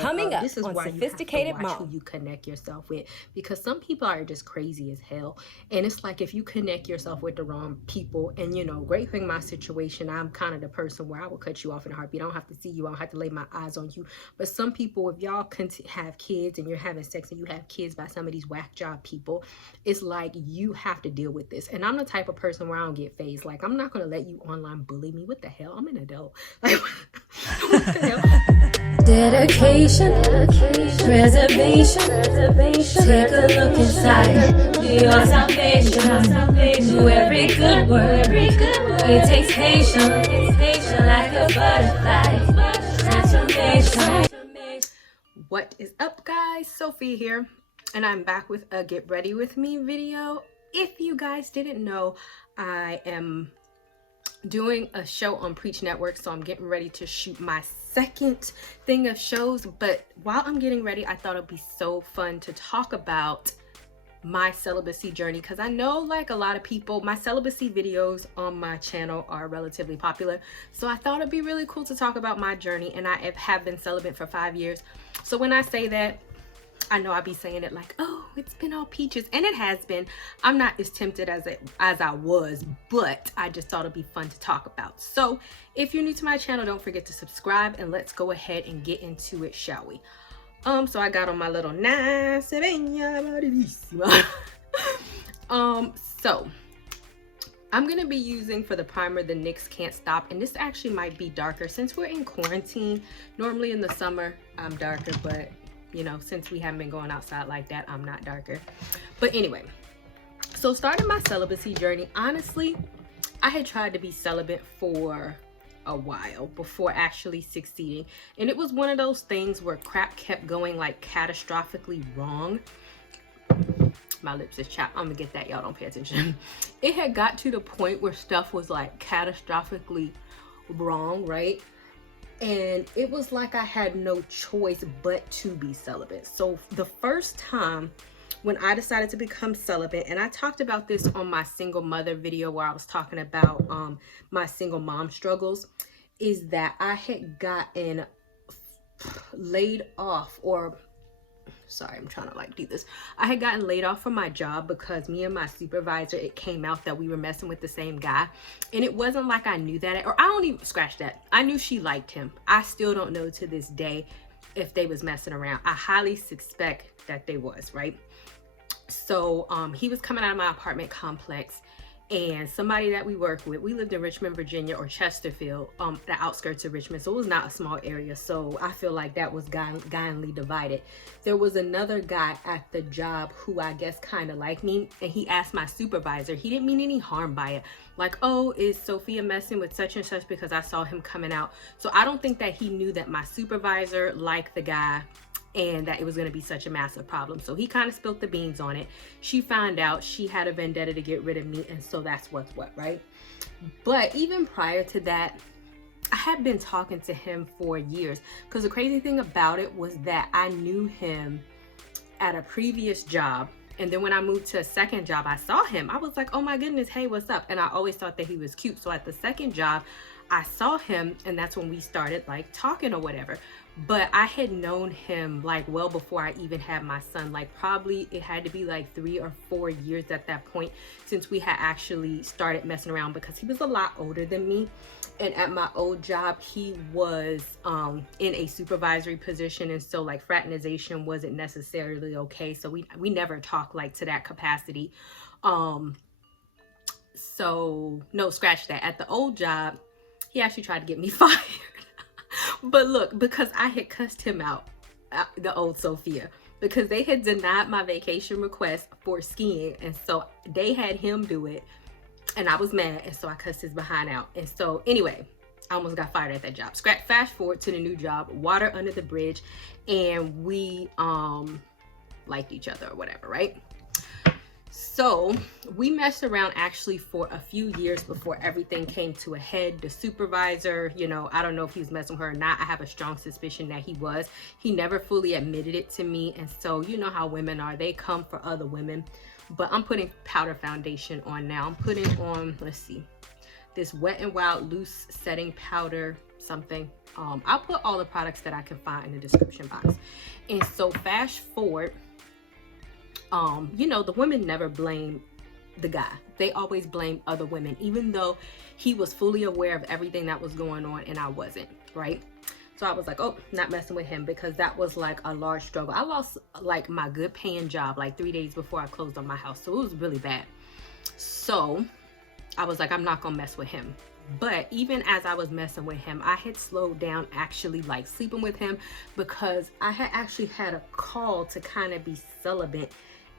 Coming up this is on why Sophisticated you have to watch Mom. who you connect yourself with, because some people are just crazy as hell. And it's like, if you connect yourself with the wrong people, and you know, great thing, my situation, I'm kind of the person where I will cut you off in a heartbeat. I don't have to see you, I don't have to lay my eyes on you. But some people, if y'all have kids and you're having sex and you have kids by some of these whack job people, it's like you have to deal with this. And I'm the type of person where I don't get phased. Like, I'm not going to let you online bully me. What the hell? I'm an adult. Like, what the hell? Dedication, preservation, take a look inside, do your salvation, do every good work, it takes patience, like a butterfly, transformation. What is up, guys? Sophie here, and I'm back with a Get Ready With Me video. If you guys didn't know, I am doing a show on Preach Network, so I'm getting ready to shoot my second thing of shows. But while I'm getting ready, I thought it'd be so fun to talk about my celibacy journey, because I know, like a lot of people, my celibacy videos on my channel are relatively popular, so I thought it'd be really cool to talk about my journey. And I have been celibate for 5 years, so when I say that, I know I'll be saying it like, oh, it's been all peaches, and it has been. I'm not as tempted as I was, but I just thought it'd be fun to talk about. So if you're new to my channel, don't forget to subscribe, and let's go ahead and get into it, shall we? So I got on my little so I'm gonna be using for the primer the NYX Can't Stop, and this actually might be darker since we're in quarantine. Normally in the summer I'm darker, but you know, since we haven't been going outside like that, I'm not darker. But anyway, so starting my celibacy journey, honestly, I had tried to be celibate for a while before actually succeeding. And it was one of those things where crap kept going like catastrophically wrong. My lips is chapped. I'm gonna get that, y'all don't pay attention. It had got to the point where stuff was like catastrophically wrong, right? And it was like I had no choice but to be celibate. So the first time when I decided to become celibate, and I talked about this on my single mother video where I was talking about my single mom struggles, is that I had gotten laid off, or sorry, I'm trying to like do this. I had gotten laid off from my job because me and my supervisor, it came out that we were messing with the same guy. And it wasn't like I knew that, or I don't even scratch that. I knew she liked him. I still don't know to this day if they was messing around. I highly suspect that they was, right? So he was coming out of my apartment complex, and somebody that we work with, we lived in Richmond, Virginia, or Chesterfield, the outskirts of Richmond, so it was not a small area. So I feel like that was guyly divided. There was another guy at the job who I guess kind of liked me, and he asked my supervisor. He didn't mean any harm by it, like, oh, is Sophia messing with such and such because I saw him coming out. So I don't think that he knew that my supervisor liked the guy and that it was going to be such a massive problem. So he kind of spilled the beans on it. She found out, she had a vendetta to get rid of me, and so that's what's what, right? But even prior to that, I had been talking to him for years, because the crazy thing about it was that I knew him at a previous job, and then when I moved to a second job, I saw him. I was like, oh my goodness, hey, what's up? And I always thought that he was cute. So at the second job, I saw him, and that's when we started like talking or whatever. But I had known him like well before I even had my son. Like probably it had to be like 3 or 4 years at that point since we had actually started messing around, because he was a lot older than me. And at my old job, he was in a supervisory position, and so like fraternization wasn't necessarily okay. So we never talked like to that capacity. So no, scratch that. At the old job, he actually tried to get me fired. But look, because I had cussed him out, the old Sophia, because they had denied my vacation request for skiing, and so they had him do it, and I was mad, and so I cussed his behind out. And so anyway, I almost got fired at that job. Fast forward to the new job, water under the bridge, and we liked each other or whatever, right? So we messed around actually for a few years before everything came to a head. The supervisor, you know, I don't know if he was messing with her or not. I have a strong suspicion that he was. He never fully admitted it to me. And so you know how women are. They come for other women. But I'm putting powder foundation on now. I'm putting on, let's see, this Wet n Wild loose setting powder something. I'll put all the products that I can find in the description box. And so fast forward, you know, the women never blame the guy. They always blame other women, even though he was fully aware of everything that was going on and I wasn't, right? So I was like, oh, not messing with him, because that was like a large struggle. I lost like my good paying job like 3 days before I closed on my house. So it was really bad. So I was like, I'm not gonna mess with him. But even as I was messing with him, I had slowed down actually like sleeping with him, because I had actually had a call to kind of be celibate,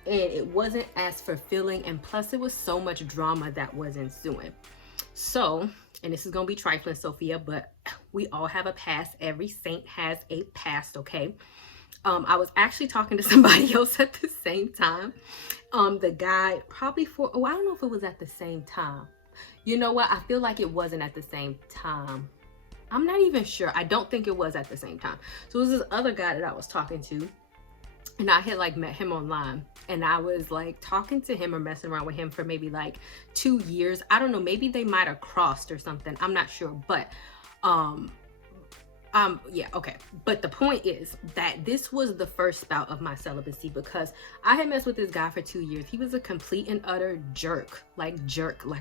and it wasn't as fulfilling, and plus it was so much drama that was ensuing. So, and this is gonna be trifling, Sophia, but we all have a past. Every saint has a past, okay? I was actually talking to somebody else at the same time. The guy probably I don't know if it was at the same time. You know what? I feel like it wasn't at the same time. I'm not even sure. I don't think it was at the same time. So it was this other guy that I was talking to, and I had like met him online, and I was like talking to him or messing around with him for maybe like 2 years. I don't know, maybe they might have crossed or something. I'm not sure, but yeah, okay. But the point is that this was the first bout of my celibacy, because I had messed with this guy for 2 years. He was a complete and utter jerk. Like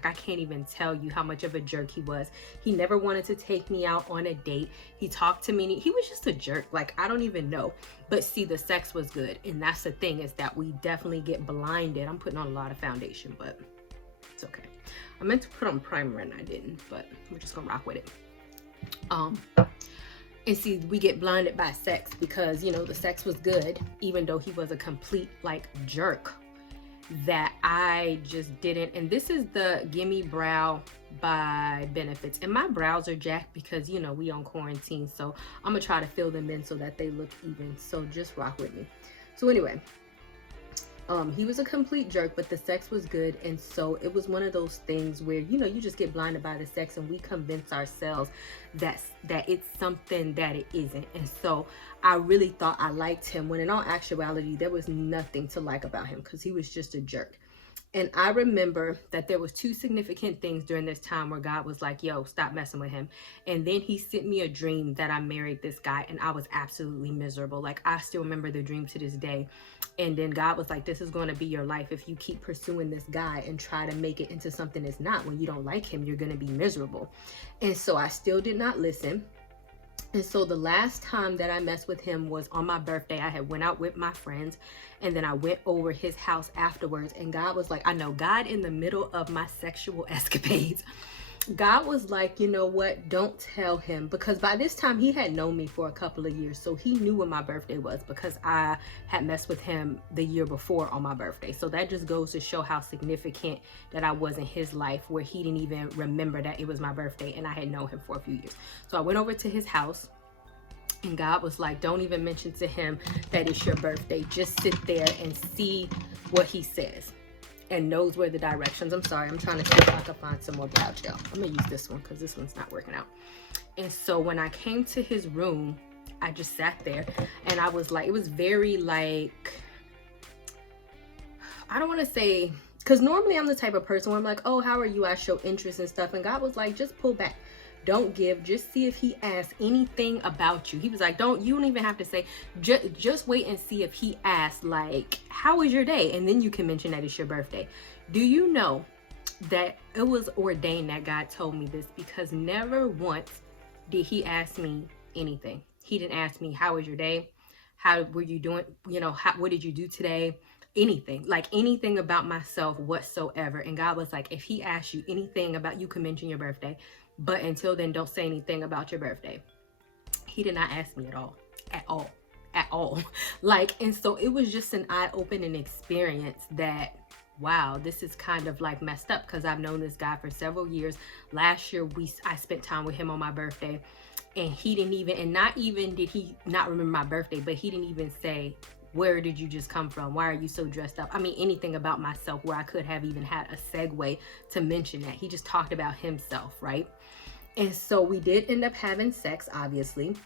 I can't even tell you how much of a jerk he was. He never wanted to take me out on a date. He talked to me. He was just a jerk. Like, I don't even know. But see, the sex was good. And that's the thing, is that we definitely get blinded. I'm putting on a lot of foundation, but it's okay. I meant to put on primer and I didn't, but we're just gonna rock with it. And see, we get blinded by sex, because, you know, the sex was good, even though he was a complete like jerk, that I just didn't. And this is the Gimme Brow by Benefits, and my brows are jacked because, you know, we on quarantine, so I'm gonna try to fill them in so that they look even. So just rock with me. So anyway, he was a complete jerk, but the sex was good. And so it was one of those things where, you know, you just get blinded by the sex, and we convince ourselves that it's something that it isn't. And so I really thought I liked him, when in all actuality there was nothing to like about him, because he was just a jerk. And I remember that there was 2 significant things during this time where God was like, yo, stop messing with him. And then he sent me a dream that I married this guy, and I was absolutely miserable. Like, I still remember the dream to this day. And then God was like, this is going to be your life. If you keep pursuing this guy and try to make it into something it's not, when you don't like him, you're going to be miserable. And so I still did not listen. And so the last time that I messed with him was on my birthday. I had went out with my friends, and then I went over his house afterwards. And God was like, I know, God, in the middle of my sexual escapades, God was like, you know what, don't tell him, because by this time he had known me for a couple of years, so he knew when my birthday was, because I had messed with him the year before on my birthday. So that just goes to show how significant that I was in his life, where he didn't even remember that it was my birthday, and I had known him for a few years. So I went over to his house, and God was like, don't even mention to him that it's your birthday. Just sit there and see what he says, and knows where the directions. I'm sorry, I'm trying to see if I can find some more brow gel. I'm gonna use this one because this one's not working out. And so when I came to his room, I just sat there, and I was like, it was very like, I don't want to say, because normally I'm the type of person where I'm like, oh, how are you? I show interest and stuff. And God was like, just pull back. Don't give. Just see if he asks anything about you. He was like, you don't even have to say, just wait and see if he asks, like, how was your day? And then you can mention that it's your birthday. Do you know that it was ordained that God told me this? Because never once did he ask me anything. He didn't ask me, how was your day? How were you doing? You know, what did you do today? Anything, like anything about myself whatsoever. And God was like, if he asks you anything about, you can mention your birthday, but until then, don't say anything about your birthday. He did not ask me at all. Like, and so it was just an eye-opening experience that, wow, this is kind of like messed up, because I've known this guy for several years. Last year, I spent time with him on my birthday, and he didn't even, and not even did he not remember my birthday, but he didn't even say, where did you just come from? Why are you so dressed up? I mean, anything about myself where I could have even had a segue to mention that. He just talked about himself, right? And so we did end up having sex, obviously.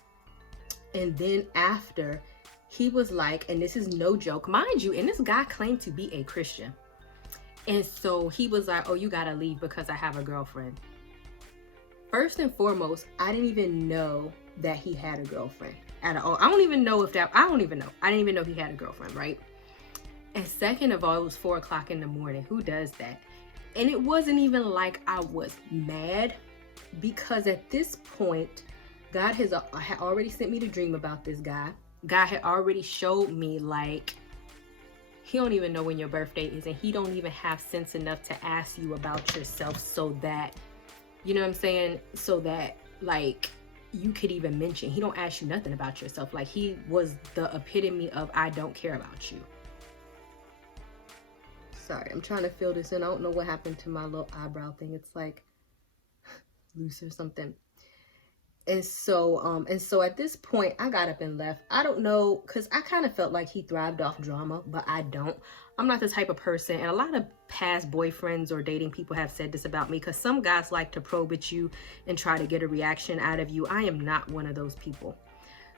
And then after, he was like, and this is no joke, mind you, and this guy claimed to be a Christian. And so he was like, oh, you gotta leave because I have a girlfriend. first and foremost, I didn't even know that he had a girlfriend at all. I don't even know. I didn't even know he had a girlfriend, right? And second of all, it was 4 o'clock in the morning. Who does that? And it wasn't even like I was mad, because at this point, God had already sent me to dream about this guy. God had already showed me, like, he don't even know when your birthday is, and he don't even have sense enough to ask you about yourself, so that, you know what I'm saying, so that, like, you could even mention. He don't ask you nothing about yourself. Like, he was the epitome of I don't care about you. Sorry, I'm trying to fill this in. I don't know what happened to my little eyebrow thing. It's like loose or something. And so at this point, I got up and left. I don't know, because I kind of felt like he thrived off drama, but I don't. I'm not the type of person, and a lot of past boyfriends or dating people have said this about me, because some guys like to probe at you and try to get a reaction out of you. I am not one of those people.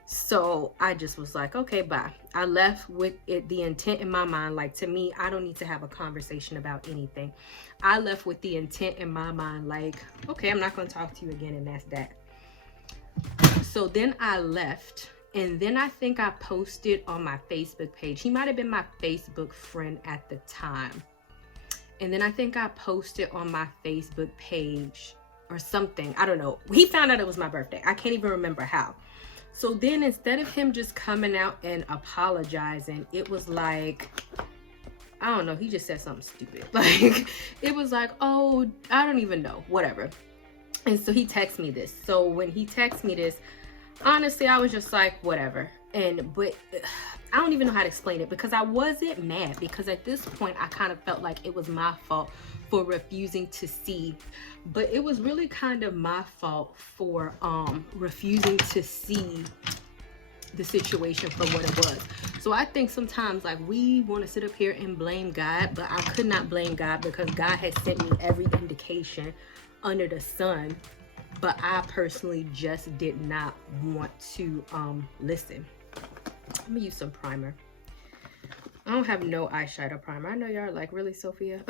So I just was like, okay, bye. I left with the intent in my mind, like, to me, I don't need to have a conversation about anything. I left with the intent in my mind, like, okay, I'm not going to talk to you again, and that's that. So then I left, and then I think I posted on my Facebook page. He might have been my Facebook friend at the time. And then I think I posted on my Facebook page or something. I don't know. He found out it was my birthday. I can't even remember how. So then instead of him just coming out and apologizing, it was like, I don't know, he just said something stupid. Like, it was like, oh, I don't even know, whatever. And so he texted me this. So when he texted me this, honestly, I was just like, whatever. But I don't even know how to explain it, because I wasn't mad, because at this point I kind of felt like it was my fault for refusing to see. But it was really kind of my fault for refusing to see the situation for what it was. So I think sometimes, like, we want to sit up here and blame God, but I could not blame God, because God has sent me every indication under the sun, but I personally just did not want to listen. Let me use some primer. I don't have no eyeshadow primer. I know y'all are like, really, Sophia?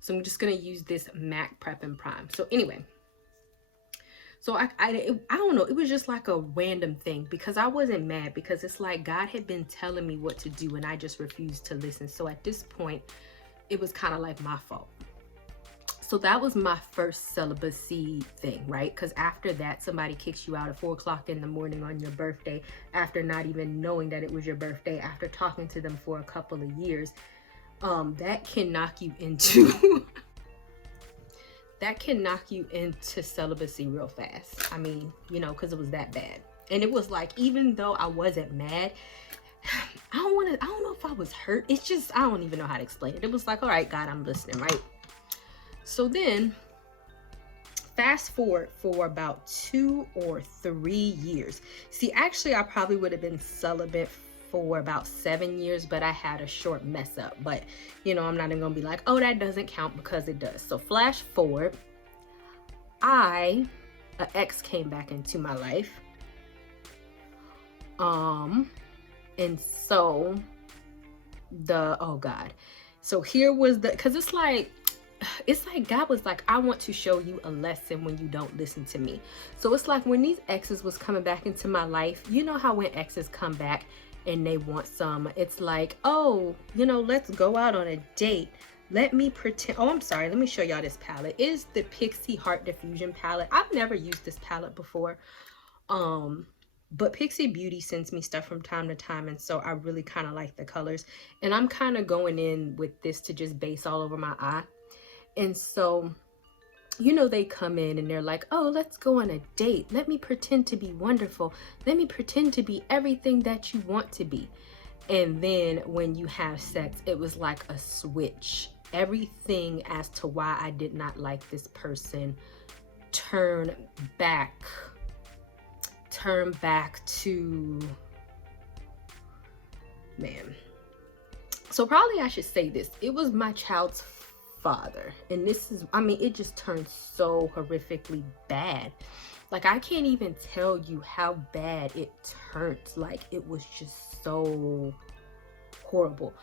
So I'm just gonna use this MAC Prep and Prime. So anyway, so I don't know, it was just like a random thing, because I wasn't mad, because it's like God had been telling me what to do and I just refused to listen. So at this point, it was kind of like my fault. So that was my first celibacy thing, right? Because after that, somebody kicks you out at 4 o'clock in the morning on your birthday, after not even knowing that it was your birthday, after talking to them for a couple of years. That can knock you into celibacy real fast. I mean, you know, because it was that bad. And it was like, even though I wasn't mad, I don't know if I was hurt. It's just, I don't even know how to explain it. It was like, all right, God, I'm listening, right? So then, fast forward for about 2 or 3 years. See, actually, I probably would have been celibate for about 7 years, but I had a short mess up. But, you know, I'm not even gonna be like, oh, that doesn't count, because it does. So flash forward, an ex came back into my life. And so oh God. So here was because it's like God was like, I want to show you a lesson when you don't listen to me. So it's like when these exes was coming back into my life, you know how when exes come back and they want some, it's like, oh, you know, let's go out on a date. Let me pretend. Oh, I'm sorry. Let me show y'all this palette. It's the Pixie Heart Diffusion palette. I've never used this palette before. But Pixie Beauty sends me stuff from time to time, and so I really kind of like the colors. And I'm kind of going in with this to just base all over my eye. And so, you know, they come in and they're like, oh, let's go on a date. Let me pretend to be wonderful. Let me pretend to be everything that you want to be. And then when you have sex, it was like a switch. Everything as to why I did not like this person turn back to, man. So probably I should say this. It was my child's father. And this is, I mean, it just turned so horrifically bad. Like, I can't even tell you how bad it turned. Like, it was just so horrible.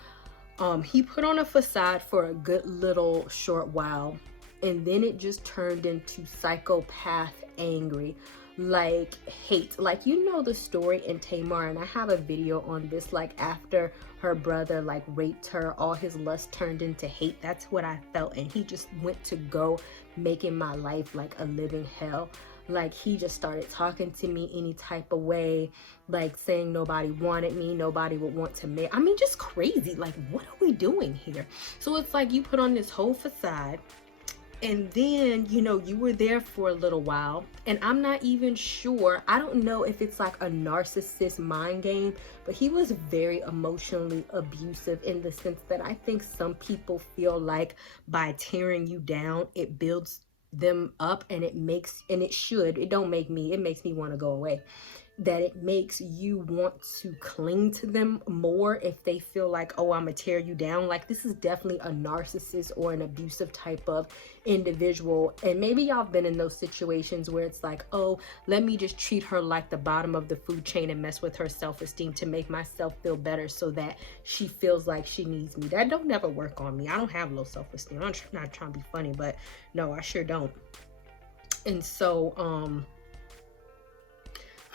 He put on a facade for a good little short while. And then it just turned into psychopath angry, like hate. Like, you know the story in Tamar, and I have a video on this, like after her brother like raped her, all his lust turned into hate. That's what I felt. And he just went to go making my life like a living hell. Like, he just started talking to me any type of way, like saying nobody wanted me, nobody would want to marry. I mean, just crazy. Like, what are we doing here? So it's like you put on this whole facade, and then, you know, you were there for a little while, and I'm not even sure, I don't know if it's like a narcissist mind game, but he was very emotionally abusive, in the sense that I think some people feel like by tearing you down, it builds them up, and it makes, and it should, it don't make me, it makes me want to go away, that it makes you want to cling to them more if they feel like, oh, I'm gonna tear you down. Like, this is definitely a narcissist or an abusive type of individual. And maybe y'all been in those situations where it's like, oh, let me just treat her like the bottom of the food chain and mess with her self-esteem to make myself feel better, so that she feels like she needs me. That don't never work on me. I don't have low self-esteem. I'm not trying to be funny, but no, I sure don't. And so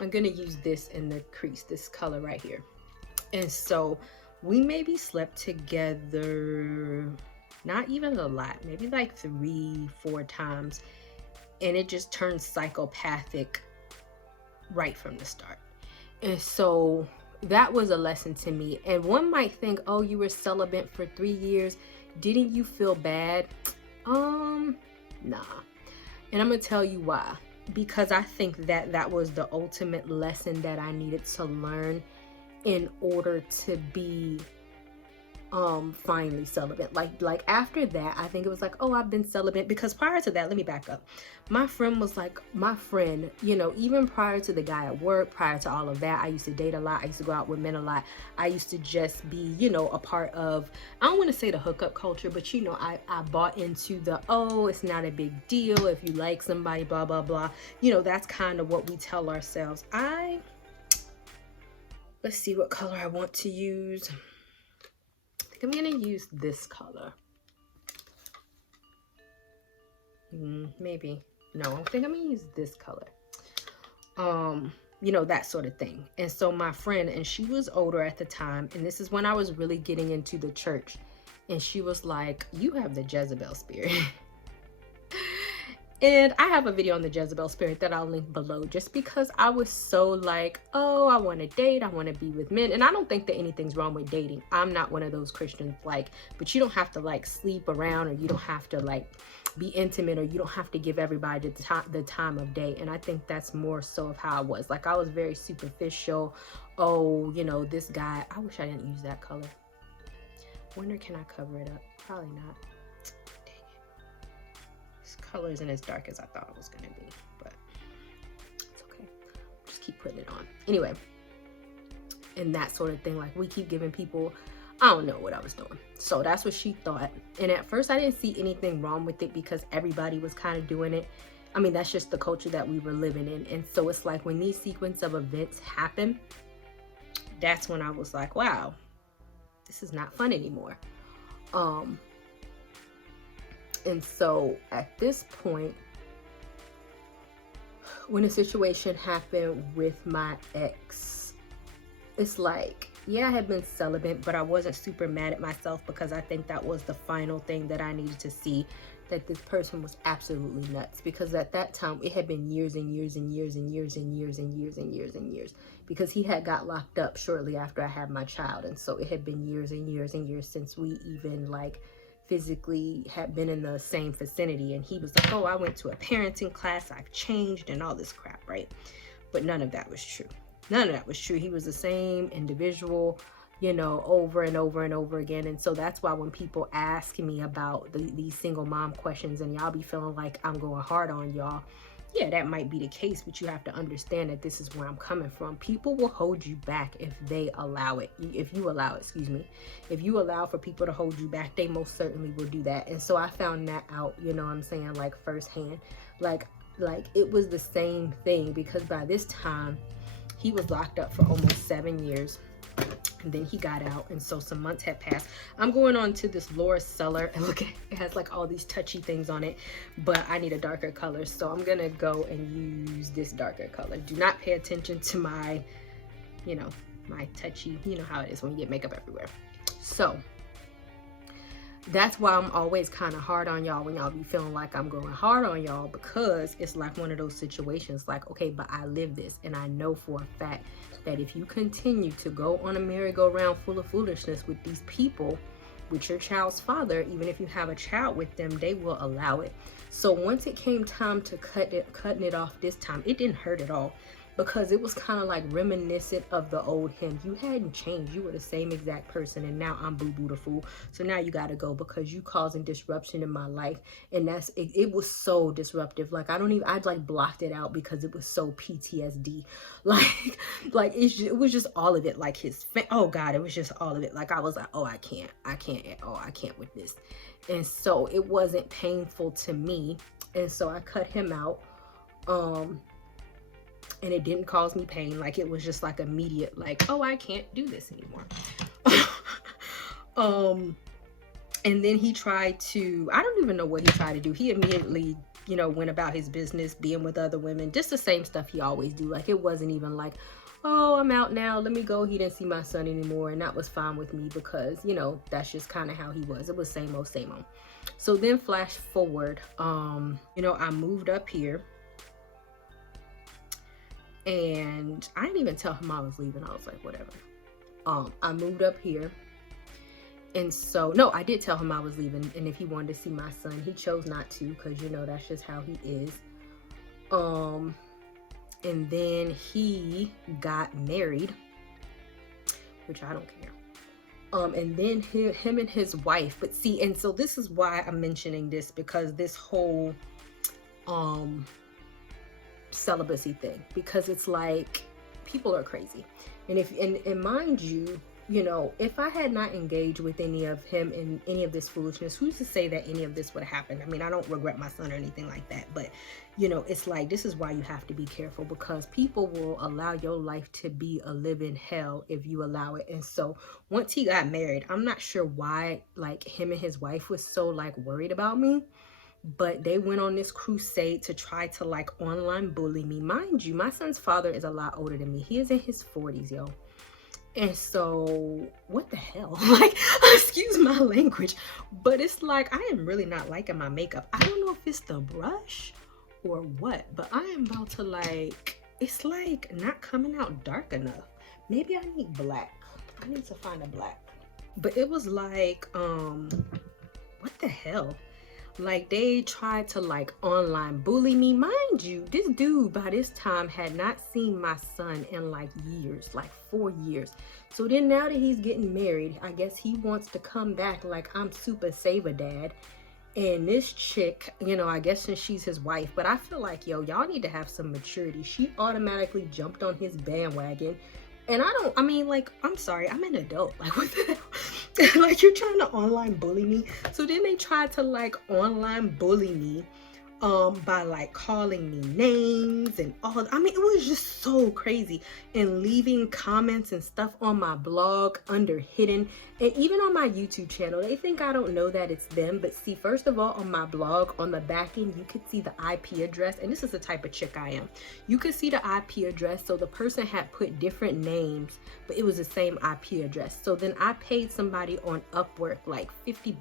I'm gonna use this in the crease, this color right here. And so we maybe slept together, not even a lot, maybe like 3-4 times, and it just turned psychopathic right from the start. And so that was a lesson to me. And one might think, oh, you were celibate for 3 years, didn't you feel bad? Nah. And I'm gonna tell you why. Because I think that that was the ultimate lesson that I needed to learn in order to be finally celibate. Like after that, I think it was like, oh, I've been celibate. Because prior to that, let me back up. My friend was like, you know, even prior to the guy at work, prior to all of that, I used to date a lot. I used to go out with men a lot. I used to just be, you know, a part of, I don't want to say the hookup culture, but you know, I bought into the, oh, it's not a big deal if you like somebody, blah, blah, blah. You know, that's kind of what we tell ourselves. Let's see what color I want to use. I'm gonna use this color. Maybe. No, I think I'm gonna use this color. You know, that sort of thing. And so my friend, and she was older at the time, and this is when I was really getting into the church, and she was like, you have the Jezebel spirit. And I have a video on the Jezebel spirit that I'll link below, just because I was so like, oh, I want to date, I want to be with men. And I don't think that anything's wrong with dating. I'm not one of those Christians, like, but you don't have to like sleep around, or you don't have to like be intimate, or you don't have to give everybody the time of day. And I think that's more so of how I was. Like, I was very superficial. Oh, you know, this guy, I wish I didn't use that color. Wonder, can I cover it up? Probably not. Color isn't as dark as I thought it was gonna be, but it's okay. Just keep putting it on anyway. And that sort of thing, like, we keep giving people, I don't know what I was doing. So that's what she thought. And at first I didn't see anything wrong with it, because everybody was kind of doing it. I mean, that's just the culture that we were living in. And so it's like, when these sequence of events happen, that's when I was like, wow, this is not fun anymore. And so at this point, when a situation happened with my ex, it's like, yeah, I had been celibate, but I wasn't super mad at myself, because I think that was the final thing that I needed to see, that this person was absolutely nuts. Because at that time, it had been years and years and years and years and years and years and years and years, because he had got locked up shortly after I had my child. And so it had been years and years and years since we even like physically had been in the same vicinity. And he was like, oh, I went to a parenting class, I've changed, and all this crap, right? But none of that was true. None of that was true. He was the same individual, you know, over and over and over again. And so that's why when people ask me about these single mom questions, and y'all be feeling like I'm going hard on y'all, yeah, that might be the case, but you have to understand that this is where I'm coming from. People will hold you back if they allow it. If you allow it, excuse me. If you allow for people to hold you back, they most certainly will do that. And so I found that out, you know what I'm saying, like firsthand. Like it was the same thing, because by this time he was locked up for almost 7 years. And then he got out, and so some months had passed. I'm going on to this Laura Seller, and look, it has like all these touchy things on it, but I need a darker color, so I'm gonna go and use this darker color. Do not pay attention to my, you know, my touchy, you know how it is when you get makeup everywhere. So that's why I'm always kind of hard on y'all when y'all be feeling like I'm going hard on y'all, because it's like one of those situations like, okay, but I live this, and I know for a fact that if you continue to go on a merry-go-round full of foolishness with these people, with your child's father, even if you have a child with them, they will allow it. So once it came time to cutting it off this time, it didn't hurt at all, because it was kind of like reminiscent of the old him. You hadn't changed. You were the same exact person, and now I'm boo-boo the fool. So now you got to go because you causing disruption in my life. And that's it. It was so disruptive. Like I like blocked it out because it was so PTSD. Like it was just all of it. Like oh God, it was just all of it. Like I was like, oh, I can't with this. And so it wasn't painful to me. And so I cut him out. And it didn't cause me pain. Like it was just like immediate, like, oh, I can't do this anymore. And then he tried to, I don't even know what he tried to do. He immediately, you know, went about his business, being with other women, just the same stuff he always do. Like it wasn't even like, oh, I'm out now, let me go. He didn't see my son anymore, and that was fine with me because, you know, that's just kind of how he was. It was same old, same old. So then flash forward, you know, I moved up here. And I didn't even tell him I was leaving. I was like, whatever. I moved up here. And so, no, I did tell him I was leaving. And if he wanted to see my son, he chose not to, because, you know, that's just how he is. And then he got married, which I don't care. And then him and his wife. But see, and so this is why I'm mentioning this, because this whole, celibacy thing, because it's like people are crazy. And if and mind you, you know, if I had not engaged with any of him in any of this foolishness, who's to say that any of this would happen? I mean, I don't regret my son or anything like that, but you know, it's like, this is why you have to be careful, because people will allow your life to be a living hell if you allow it. And so once he got married, I'm not sure why like him and his wife was so like worried about me, but they went on this crusade to try to like online bully me. Mind you, my son's father is a lot older than me. He is in his 40s, yo. And so what the hell? Like, excuse my language, but it's like I am really not liking my makeup. I don't know if it's the brush or what, but I am about to like, it's like not coming out dark enough. Maybe I need black. I need to find a black. But it was like, what the hell? Like they tried to like online bully me. Mind you, this dude by this time had not seen my son in like years, like 4 years. So then now that he's getting married, I guess he wants to come back like I'm super saver dad. And this chick, you know, I guess since she's his wife, but I feel like, yo, y'all need to have some maturity. She automatically jumped on his bandwagon. And I mean, like, I'm sorry, I'm an adult. Like, what the hell? Like, you're trying to online bully me. So then they tried to like online bully me by like calling me names and all. I mean, it was just so crazy, and leaving comments and stuff on my blog under hidden, and even on my YouTube channel. They think I don't know that it's them, but see, first of all, on my blog, on the back end, you could see the IP address, and this is the type of chick I am. You could see the IP address, so the person had put different names, but it was the same IP address. So then I paid somebody on Upwork like $50,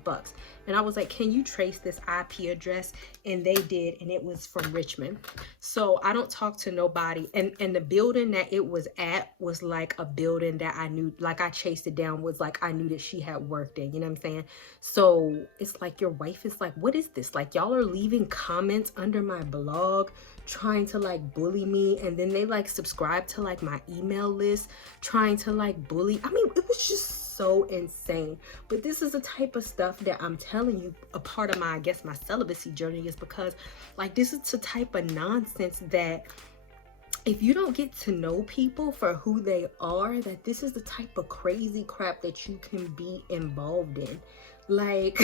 and I was like, can you trace this IP address? And they did, and it was from Richmond. So I don't talk to nobody, and the building that it was at was like a building that I knew, like I chased it down, was like I knew that she had worked in, you know what I'm saying? So it's like, your wife is like, what is this? Like, y'all are leaving comments under my blog trying to like bully me, and then they like subscribe to like my email list trying to like bully. I mean, it was just so insane. But this is the type of stuff that I'm telling you, a part of my, I guess, my celibacy journey, is because like this is the type of nonsense that if you don't get to know people for who they are, that this is the type of crazy crap that you can be involved in. Like,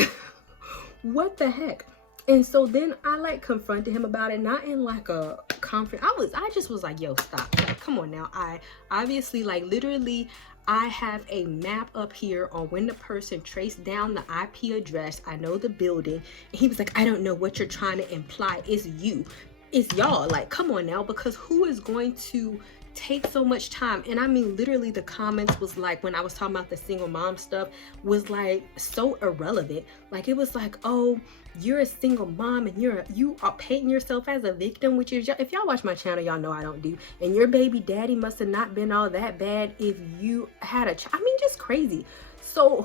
what the heck? And so then I like confronted him about it, not in like a conference. I just was like, yo, stop. Like, come on now. I obviously, like, literally, I have a map up here on when the person traced down the IP address. I know the building. And he was like, I don't know what you're trying to imply. It's you. It's y'all. Like, come on now, because who is going to take so much time? And I mean, literally the comments was like, when I was talking about the single mom stuff, was like so irrelevant. Like, it was like, oh, you're a single mom and you are painting yourself as a victim, which is, if y'all watch my channel, y'all know I don't do. And your baby daddy must have not been all that bad if you had a child. I mean, just crazy. So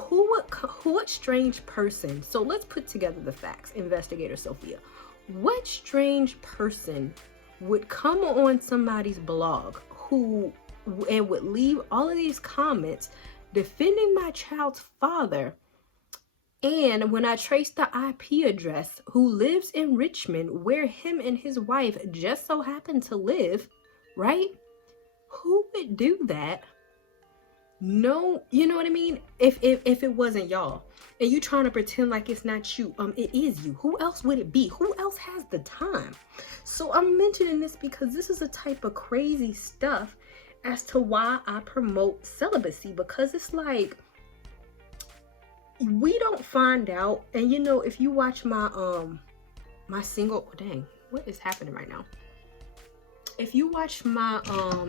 what strange person? So let's put together the facts, Investigator Sophia. What strange person would come on somebody's blog and would leave all of these comments defending my child's father? And when I traced the IP address, who lives in Richmond, where him and his wife just so happen to live, right? Who would do that? No, you know what I mean? If it wasn't y'all, and you trying to pretend like it's not you, it is you. Who else would it be? Who else has the time? So I'm mentioning this because this is a type of crazy stuff as to why I promote celibacy, because it's like, we don't find out. And you know, if you watch my my single, dang, what is happening right now? If you watch my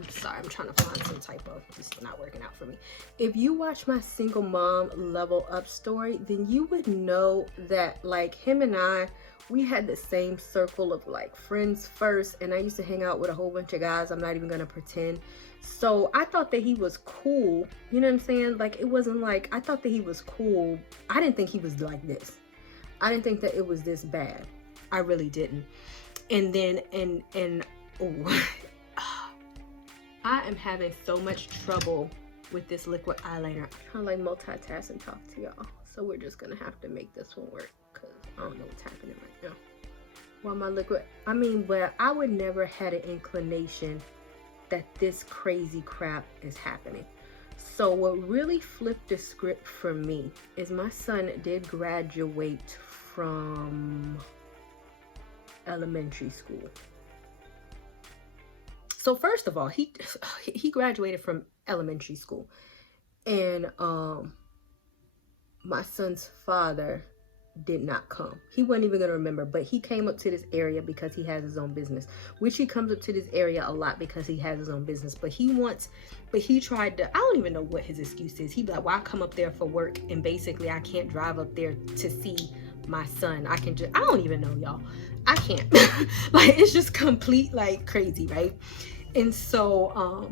sorry, I'm trying to find some type of, this is not working out for me. If you watch my single mom level up story, then you would know that, like, him and I, we had the same circle of like friends first, and I used to hang out with a whole bunch of guys. I'm not even gonna pretend. So I thought that he was cool, you know what I'm saying? Like, it wasn't like, I thought that he was cool. I didn't think he was like this. I didn't think that it was this bad. I really didn't. And then oh, I am having so much trouble with this liquid eyeliner. I'm trying to like multitask and talk to y'all, so we're just gonna have to make this one work, because I don't know what's happening right now. Well, my liquid, I mean, but I would never had an inclination that this crazy crap is happening. So what really flipped the script for me is my son did graduate from elementary school. So first of all, he graduated from elementary school, and my son's father did not come. He wasn't even gonna remember, but he came up to this area because he has his own business, which he comes up to this area a lot because he has his own business. But he tried to, I don't even know what his excuse is. He'd be like, well, I come up there for work, and basically I can't drive up there to see my son. I don't even know, y'all. I can't. Like, it's just complete, like, crazy, right? And so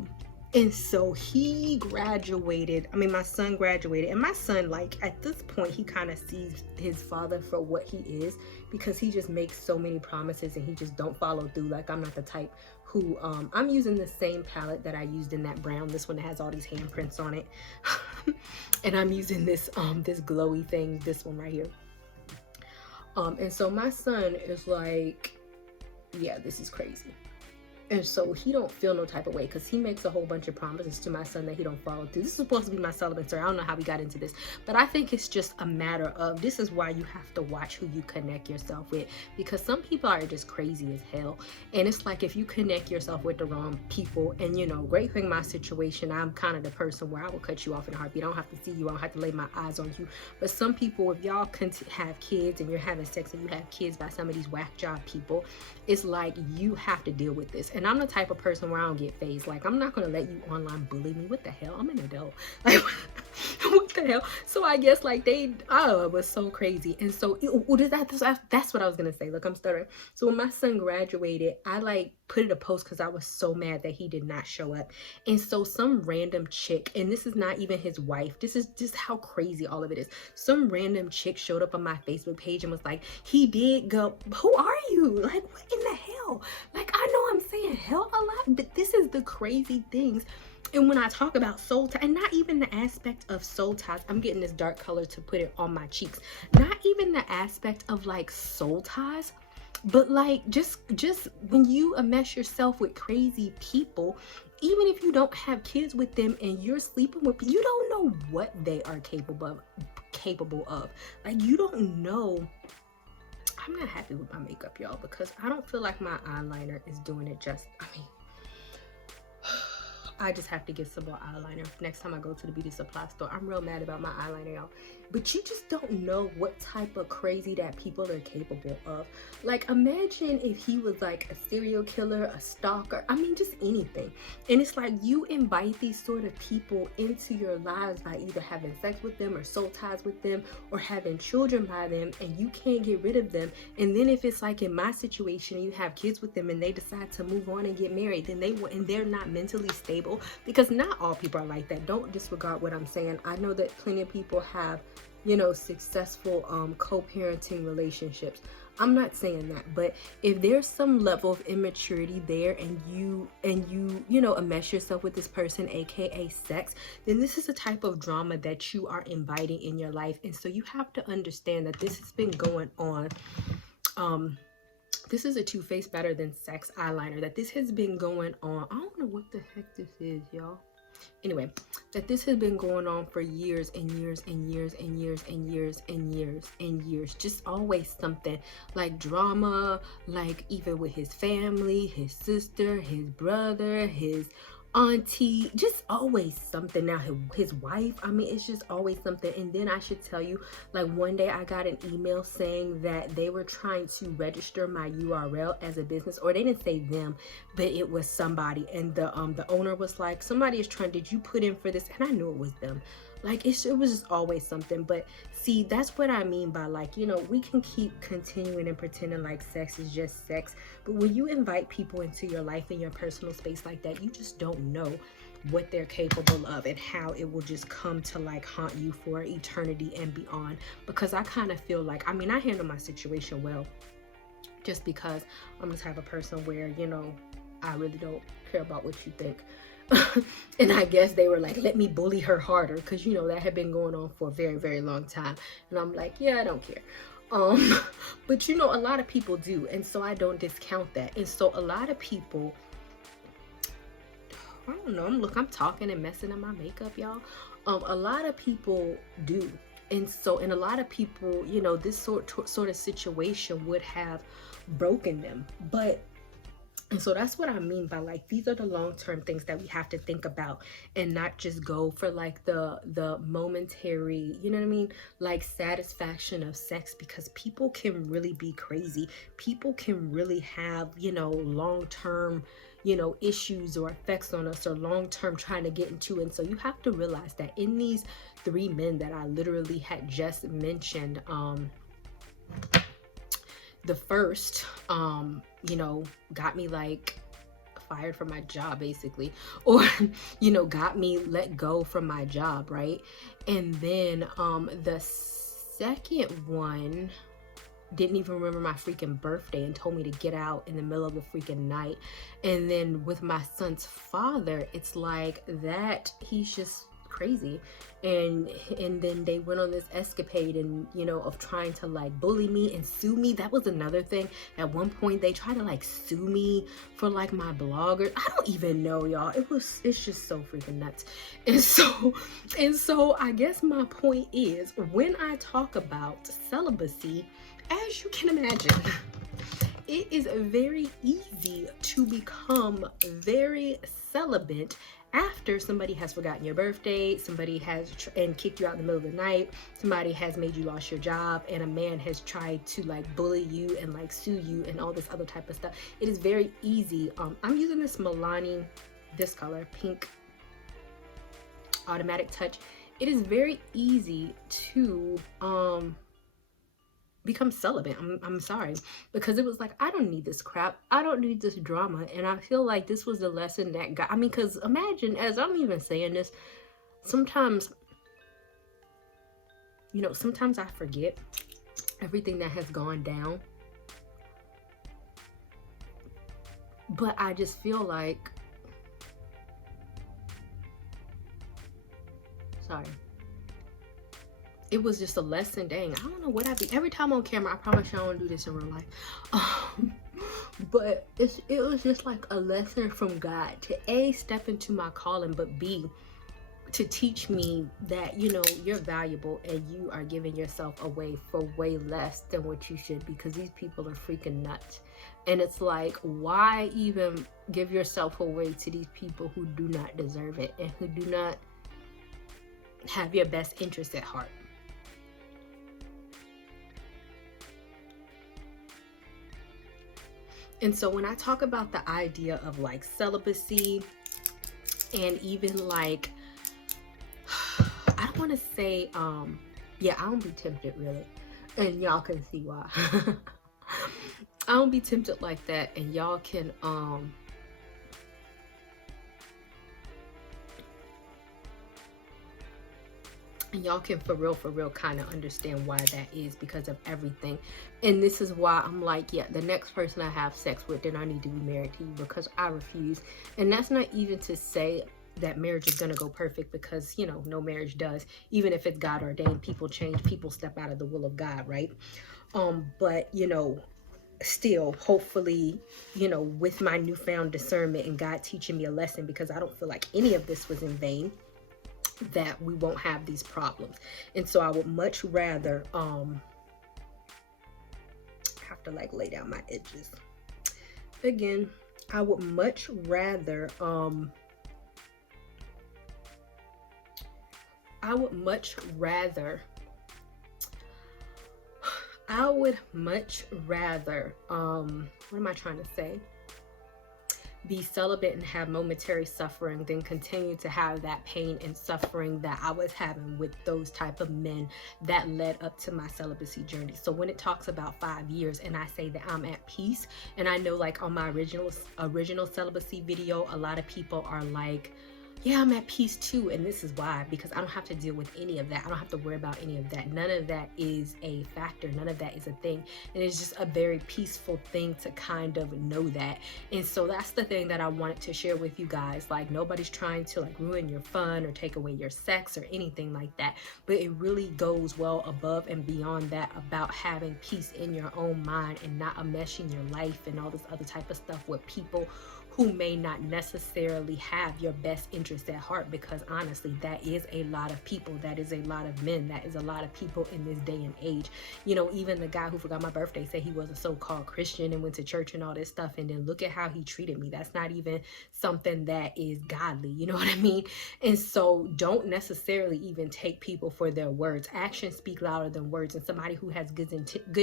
he graduated. I mean, my son graduated, and my son, like, at this point, he kind of sees his father for what he is, because he just makes so many promises and he just don't follow through. Like, I'm not the type who, I'm using the same palette that I used in that brown, this one that has all these handprints on it. And I'm using this, this glowy thing, this one right here. And so my son is like, yeah, this is crazy. And so he don't feel no type of way, because he makes a whole bunch of promises to my son that he don't follow through. This is supposed to be my celibate story. I don't know how we got into this, but I think it's just a matter of, this is why you have to watch who you connect yourself with, because some people are just crazy as hell. And it's like, if you connect yourself with the wrong people, and you know, great thing, my situation, I'm kind of the person where I will cut you off in a heartbeat. I don't have to see you. I don't have to lay my eyes on you. But some people, if y'all have kids and you're having sex and you have kids by some of these whack job people, it's like, you have to deal with this. And I'm the type of person where I don't get phased. Like, I'm not gonna let you online bully me. What the hell? I'm an adult. Like, what the hell? So I guess, like, it was so crazy. And so that's what I was gonna say. Look, I'm stuttering. So when my son graduated, I like put it a post because I was so mad that he did not show up. And so some random chick, and this is not even his wife, this is just how crazy all of it is. Some random chick showed up on my Facebook page and was like, he did go. Who are you? Like, what in the hell? Like, I know I'm saying hell a lot, but this is the crazy things. And when I talk about soul ties, and not even the aspect of soul ties, I'm getting this dark color to put it on my cheeks, not even the aspect of like soul ties, but like just when you enmesh yourself with crazy people, even if you don't have kids with them and you're sleeping with, you don't know what they are capable of. Like, you don't know I'm not happy with my makeup, y'all, because I don't feel like my eyeliner is doing it just, I mean, I just have to get some more eyeliner next time I go to the beauty supply store. I'm real mad about my eyeliner, y'all. But you just don't know what type of crazy that people are capable of. Like, imagine if he was like a serial killer, a stalker, I mean, just anything. And it's like you invite these sort of people into your lives by either having sex with them or soul ties with them or having children by them, and you can't get rid of them. And then if it's like in my situation, you have kids with them and they decide to move on and get married, then they're not mentally stable, because not all people are like that. Don't disregard what I'm saying. I know that plenty of people have, you know, successful co-parenting relationships. I'm not saying that, but if there's some level of immaturity there and you know, enmesh yourself with this person, aka sex, then this is a type of drama that you are inviting in your life. And so you have to understand that this has been going on. This is a Too Faced Better Than Sex eyeliner, that this has been going on. I don't know what the heck this is, y'all. Anyway, that this has been going on for years and years and years and years and years and years and years. Just always something like drama, like even with his family, his sister, his brother, his auntie, just always something. Now his wife, I mean, it's just always something. And then I should tell you, like, one day I got an email saying that they were trying to register my URL as a business, or they didn't say them, but it was somebody, and the owner was like, somebody is trying, did you put in for this? And I knew it was them. Like, it was just always something. But see, that's what I mean by, like, you know, we can keep continuing and pretending like sex is just sex, but when you invite people into your life and your personal space like that, you just don't know what they're capable of and how it will just come to like haunt you for eternity and beyond. Because I kind of feel like, I mean, I handle my situation well, just because I'm the type of person where, you know, I really don't care about what you think. And I guess they were like, let me bully her harder, because, you know, that had been going on for a very, very long time. And I'm like, yeah, I don't care. But, you know, a lot of people do. And so I don't discount that. And so a lot of people, I don't know, I'm talking and messing up my makeup, y'all. A lot of people do. And so, and a lot of people, you know, this sort of situation would have broken them. And so that's what I mean by, like, these are the long-term things that we have to think about, and not just go for like the momentary, you know what I mean, like satisfaction of sex, because people can really be crazy. People can really have, you know, long-term, you know, issues or effects on us, or long-term trying to get into. And so you have to realize that in these 3 men that I literally had just mentioned, the first, you know, got me like fired from my job basically, or, you know, got me let go from my job, right? And then the second one didn't even remember my freaking birthday and told me to get out in the middle of the freaking night. And then with my son's father, it's like that he's just crazy. And then they went on this escapade, and, you know, of trying to like bully me and sue me. That was another thing. At one point they tried to like sue me for like my blogger. I don't even know, y'all. It's just so freaking nuts. And so I guess my point is, when I talk about celibacy, as you can imagine, it is very easy to become very celibate after somebody has forgotten your birthday, somebody has and kicked you out in the middle of the night, somebody has made you lost your job, and a man has tried to like bully you and like sue you and all this other type of stuff. It is very easy. I'm using this Milani, this color, pink automatic touch. It is very easy to become celibate. I'm sorry, because it was like, I don't need this crap, I don't need this drama. And I feel like this was the lesson that got, I mean, because imagine, as I'm even saying this, sometimes, you know, sometimes I forget everything that has gone down, but I just feel like, sorry, it was just a lesson. Dang, I don't know what I be every time on camera. I promise you I don't do this in real life. But it was just like a lesson from God to A, step into my calling, but B, to teach me that, you know, you're valuable and you are giving yourself away for way less than what you should, because these people are freaking nuts. And it's like, why even give yourself away to these people who do not deserve it and who do not have your best interest at heart? And so when I talk about the idea of like celibacy, and even like, I don't want to say, yeah, I don't be tempted really, and y'all can see why. I don't be tempted like that, and y'all can for real kind of understand why that is, because of everything. And this is why I'm like, yeah, the next person I have sex with, then I need to be married to you, because I refuse. And that's not even to say that marriage is going to go perfect, because, you know, no marriage does. Even if it's God ordained, people change, people step out of the will of God, right? But, you know, still, hopefully, you know, with my newfound discernment and God teaching me a lesson, because I don't feel like any of this was in vain, that we won't have these problems. And so I would much rather have to like lay down my edges again. I would much rather what am I trying to say? Be celibate and have momentary suffering than continue to have that pain and suffering that I was having with those type of men that led up to my celibacy journey. So when it talks about 5 years and I say that I'm at peace, and I know like on my original celibacy video, a lot of people are like, yeah, I'm at peace too. And this is why, because I don't have to deal with any of that. I don't have to worry about any of that. None of that is a factor. None of that is a thing. And it's just a very peaceful thing to kind of know that. And so that's the thing that I wanted to share with you guys. Like, nobody's trying to like ruin your fun or take away your sex or anything like that. But it really goes well above and beyond that, about having peace in your own mind and not enmeshing your life and all this other type of stuff with people who may not necessarily have your best interest at heart. Because honestly, that is a lot of people. That is a lot of men. That is a lot of people in this day and age. You know, even the guy who forgot my birthday said he was a so-called Christian and went to church and all this stuff, and then look at how he treated me. That's not even something that is godly, you know what I mean? And so don't necessarily even take people for their words. Actions speak louder than words. And somebody who has good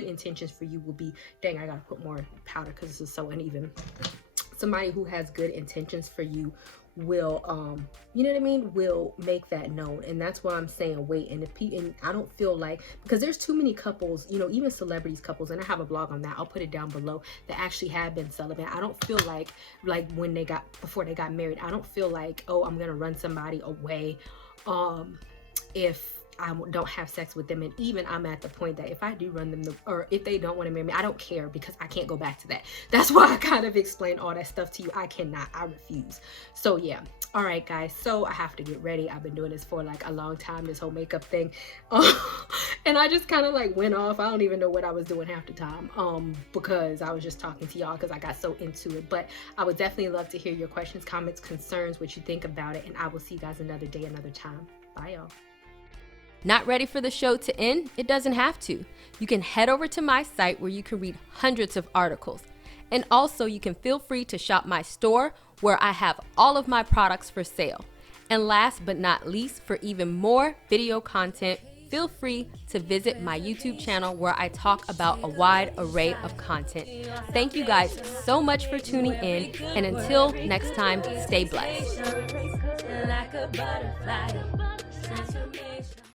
intentions for you will be, dang, I gotta put more powder because this is so uneven. Somebody who has good intentions for you will, you know what I mean, will make that known. And that's why I'm saying wait. And I don't feel like, because there's too many couples, you know, even celebrities couples, and I have a blog on that, I'll put it down below, that actually have been celibate. I don't feel like before they got married, I don't feel like, oh, I'm gonna run somebody away if I don't have sex with them. And even I'm at the point that if I do run them, or if they don't want to marry me, I don't care, because I can't go back to that. That's why I kind of explain all that stuff to you. I cannot, I refuse. So yeah. All right, guys. So I have to get ready. I've been doing this for like a long time, this whole makeup thing. And I just kind of like went off. I don't even know what I was doing half the time, because I was just talking to y'all because I got so into it. But I would definitely love to hear your questions, comments, concerns, what you think about it. And I will see you guys another day, another time. Bye, y'all. Not ready for the show to end? It doesn't have to. You can head over to my site where you can read hundreds of articles. And also you can feel free to shop my store where I have all of my products for sale. And last but not least, for even more video content, feel free to visit my YouTube channel where I talk about a wide array of content. Thank you guys so much for tuning in. And until next time, stay blessed.